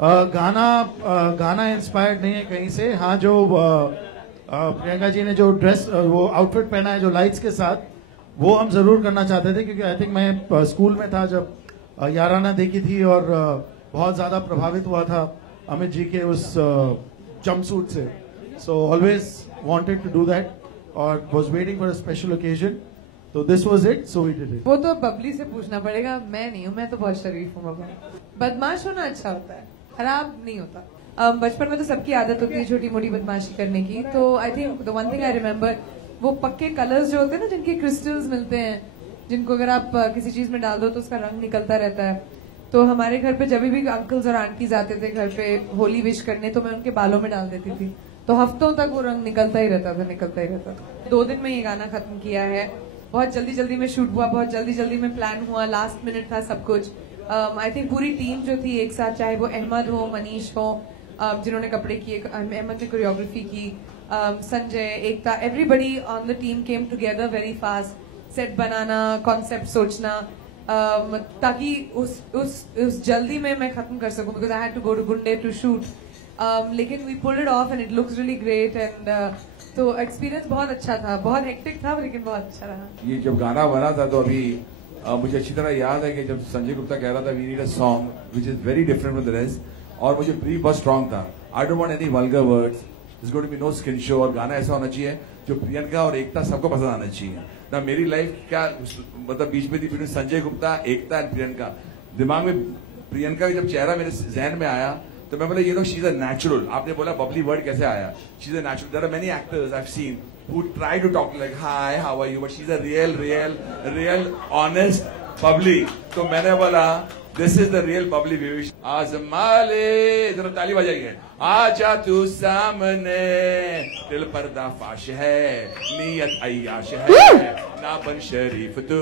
गाना इंस्पायर्ड नहीं है कहीं से। हाँ, जो प्रियंका जी ने जो ड्रेस वो आउटफिट पहना है जो लाइट्स के साथ, वो हम जरूर करना चाहते थे, क्योंकि आई थिंक मैं स्कूल में था जब याराना देखी थी और बहुत ज्यादा प्रभावित हुआ था अमित जी के उस जंपसूट से। So always wanted to do that और was waiting for a special occasion, तो this was it, so we did it. वो तो बबली से पूछना पड़ेगा, मैं नहीं हूँ, मैं तो बहुत शरीफ हूँ बाबा। बदमाश होना अच्छा होता है, खराब नहीं होता। बचपन में तो सबकी आदत होती है छोटी मोटी बदमाशी करने की, तो I think the one thing I remember, वो पक्के कलर्स जो होते हैं ना, जिनके क्रिस्टल्स मिलते हैं, जिनको अगर आप किसी चीज में डाल दो तो उसका रंग निकलता रहता है। तो हमारे घर पे जब भी अंकल्स और आंटीज आते थे घर पे होली विश करने, तो मैं उनके बालों में डाल देती थी, तो हफ्तों तक वो रंग निकलता ही रहता था। 2 दिन में ये गाना खत्म किया है, बहुत जल्दी जल्दी में शूट हुआ, बहुत जल्दी जल्दी में प्लान हुआ, लास्ट मिनट था सब कुछ। आई थिंक पूरी टीम जो थी एक साथ, चाहे वो अहमद हो, मनीष हो, जिन्होंने कपड़े किए, अहमद ने कोरियोग्राफी की, Sanjay, Ekta, everybody on the team came together very fast. Set बनाना, कॉन्सेप्ट सोचना, ताकि उस जल्दी में मैं खत्म कर सकूं, because I had to go to Gunday to shoot, लेकिन we pulled it off and it looks really great. And तो एक्सपीरियंस बहुत अच्छा था, बहुत हेक्टिक था लेकिन बहुत अच्छा रहा। ये जब गाना बना था तो अभी मुझे अच्छी तरह याद है कि जब संजय गुप्ता कह रहा था we need a song which is very different from the rest, और मुझे ब्रीफ बहुत स्ट्रॉन्ग था, I don't want any vulgar words, this going to be no skin show, और गाना ऐसा होना चाहिए जो प्रियंका और एकता सबको पसंद आना चाहिए ना। मेरी लाइफ क्या मतलब बीच में थी between Sanjay Gupta, Ekta and Priyanka. दिमाग में प्रियंका का जब चेहरा मेरे जहन में आया तो मैं बोला ये तो शी इज अ नेचुरल। आपने बोला बबली वर्ड कैसे आया, she is a natural. There are many actors I have seen who try to talk like hi how are you, but she's a real honest bubbly। तो मैंने बोला this is the real bubbly Vivish। आजमाले, जरा ताली बजाइए। आजा तू सामने, दिल पर्दा फाश है, नीयत अय्याश है, ना बन शरीफ तू,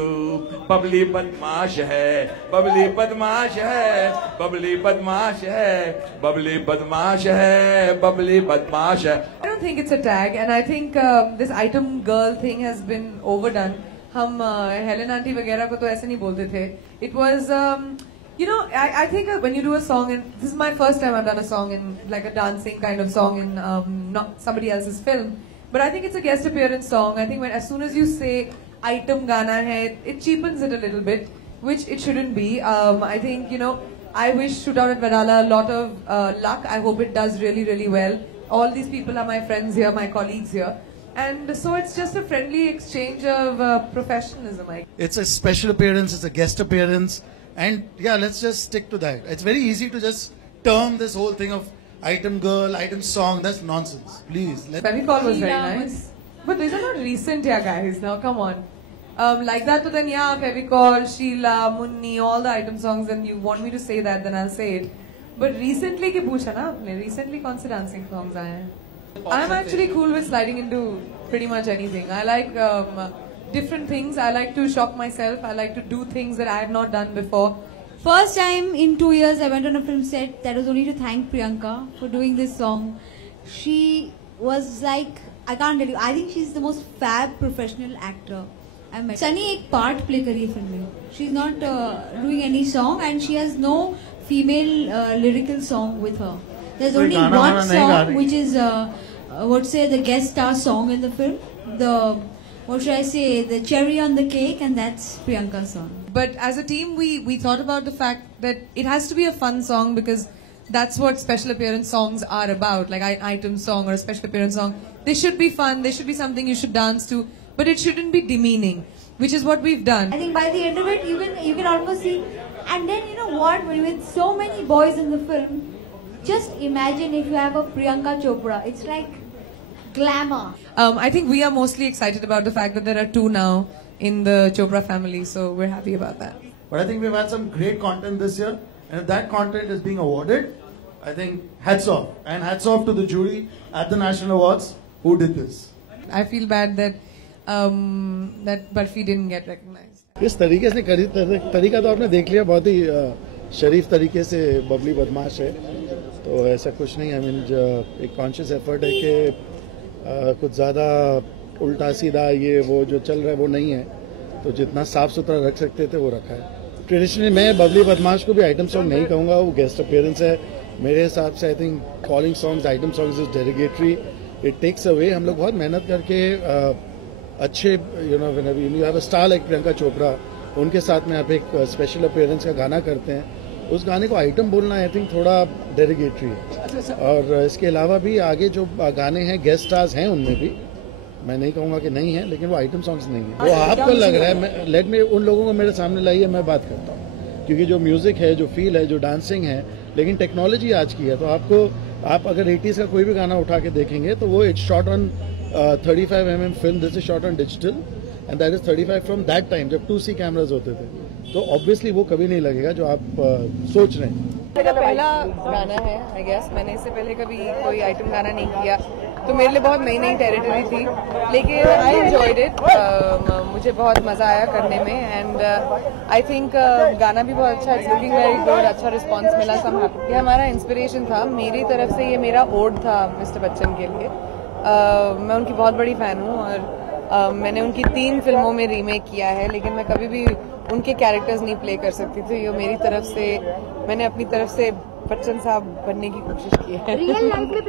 बबली बदमाश है, बबली बदमाश है, बबली बदमाश है, बबली बदमाश है, बबली बदमाश है। I don't think it's a tag, and I think this item girl thing has been overdone. हम हेलेन आंटी वगैरह को तो ऐसे नहीं बोलते थे। It was you know, I think when you do a song, and this is my first time I've done a song in like a dancing kind of song in not somebody else's film, but I think it's a guest appearance song. I think when as soon as you say item gana hai, it cheapens it a little bit, which it shouldn't be. I think, you know, I wish Shoot Out at Vedala a lot of luck. I hope it does really well. All these people are my friends here, my colleagues here. And so it's just a friendly exchange of professionalism. It's a special appearance, it's a guest appearance. And yeah, let's just stick to that. It's very easy to just term this whole thing of item girl, item song. That's nonsense. Please. Fevicol was very nice. But these are not recent, yeah, guys. Now, come on. Like that, so then, yeah, Fevicol, Sheila, Munni, all the item songs, and you want me to say that, then I'll say it. But recently, ki pucha na apne? Recently, kaun se dancing songs aaye hain? I'm actually cool with sliding into pretty much anything. I like different things. I like to shock myself. I like to do things that I have not done before. First time in 2 years I went on a film set. That was only to thank Priyanka for doing this song. She was like, I can't tell you, I think she's the most fab professional actor I've met. Sunny एक part play करी है film में. She's not doing any song and she has no female lyrical song with her. There's only one song which is what say the guest star song in the film. The what should I say, the cherry on the cake, and that's Priyanka's song. But as a team, we thought about the fact that it has to be a fun song, because that's what special appearance songs are about, like an item song or a special appearance song. They should be fun, they should be something you should dance to, but it shouldn't be demeaning, which is what we've done. I think by the end of it, you can almost see, and then you know what, with so many boys in the film, just imagine if you have a Priyanka Chopra, it's like glamour. I think we are mostly excited about the fact that there are 2 now in the Chopra family, so we're happy about that. But I think we've had some great content this year, and if that content is being awarded, I think hats off, and hats off to the jury at the National Awards who did this. I feel bad that that Barfi didn't get recognized. इस तरीके से तरीका तो आपने देख लिया, बहुत ही शरीफ तरीके से बबली बदमाश है, तो ऐसा कुछ नहीं। आई मीन एक कॉन्शियस एफर्ट है कि कुछ ज़्यादा उल्टा सीधा ये वो जो चल रहा है वो नहीं है, तो जितना साफ सुथरा रख सकते थे वो रखा है। ट्रेडिशनली मैं बबली बदमाश को भी आइटम सॉन्ग नहीं कहूँगा, वो गेस्ट अपीयरेंस है, मेरे हिसाब से I think calling songs item songs is derogatory, it takes away. हम लोग बहुत मेहनत करके अच्छे you know you have a star like Priyanka Chopra, उनके साथ में आप एक स्पेशल अपीयरेंस का गाना करते हैं, उस गाने को आइटम बोलना आई थिंक थोड़ा डेरिगेटरी है। और इसके अलावा भी आगे जो गाने हैं गेस्ट स्टार्स हैं उनमें भी, मैं नहीं कहूँगा कि नहीं है, लेकिन वो आइटम सॉन्ग्स नहीं है। वो आपको लग रहा है, लेट में उन लोगों को मेरे सामने लाइए, मैं बात करता हूँ, क्योंकि जो म्यूजिक है, जो फील है, जो डांसिंग है, लेकिन टेक्नोलॉजी आज की है, तो आप अगर 80s का कोई भी गाना उठा के देखेंगे तो वो it's shot on 35mm film, this is shot on digital and that is 35 from that time जब 2C कैमराज होते थे, तो ऑब्वियसली वो कभी नहीं लगेगा जो आप सोच रहे हैं। मेरा पहला गाना है आई गेस, मैंने इससे पहले कभी कोई आइटम गाना नहीं किया, तो मेरे लिए बहुत नई टेरिटरी थी, लेकिन आई एंजॉयड इट, मुझे बहुत मजा आया करने में एंड आई थिंक गाना भी बहुत अच्छा, इट्स लुकिंग वेरी गुड, अच्छा रिस्पांस मिला सब। ये हमारा इंस्पिरेशन था, मेरी तरफ से ये मेरा ओड था मिस्टर बच्चन के लिए। मैं उनकी बहुत बड़ी फैन हूँ और मैंने उनकी 3 फिल्मों में रीमेक किया है, लेकिन मैं कभी भी उनके कैरेक्टर्स नहीं प्ले कर सकती थी। ये मेरी तरफ से, मैंने अपनी तरफ से बच्चन साहब बनने की कोशिश की है।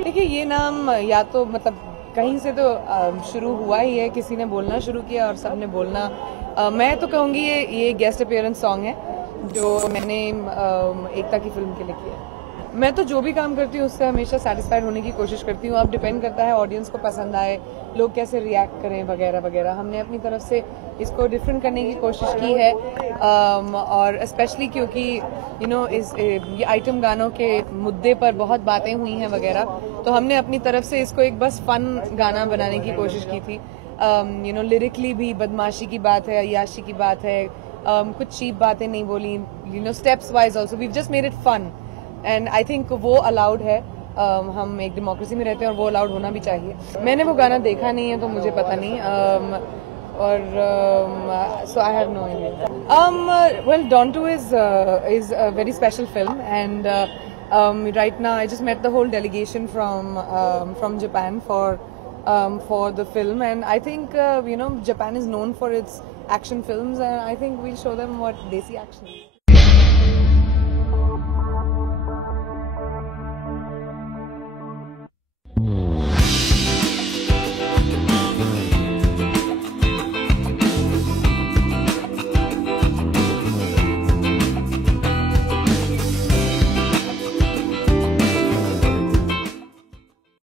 देखिए ये नाम या तो मतलब कहीं से तो शुरू हुआ ही है, किसी ने बोलना शुरू किया और सबने बोलना, मैं तो कहूँगी ये गेस्ट अपीयरेंस सॉन्ग है जो मैंने एकता की फिल्म के लिए किया है। मैं तो जो भी काम करती हूँ उससे हमेशा सेटिस्फाइड होने की कोशिश करती हूँ। अब डिपेंड करता है ऑडियंस को पसंद आए, लोग कैसे रिएक्ट करें वगैरह वगैरह। हमने अपनी तरफ से इसको डिफरेंट करने की कोशिश की है और स्पेशली क्योंकि यू नो ये आइटम गानों के मुद्दे पर बहुत बातें हुई हैं वगैरह, तो हमने अपनी तरफ से इसको एक बस फन गाना बनाने की कोशिश की थी। यू नो लिरिकली भी बदमाशी की बात है, अय्याशी की बात है, कुछ चीप बातें नहीं बोली, you know steps wise also we just made it fun and I think वो अलाउड है। हम एक डेमोक्रेसी में रहते हैं और वो अलाउड होना भी चाहिए। मैंने वो गाना देखा नहीं है तो मुझे पता नहीं, और so I have no idea. Well, Don 2 is a very special film, and right now I just met the whole delegation from Japan for the film, and I think you know Japan is known for its action films, and I think we'll show them what Desi action is.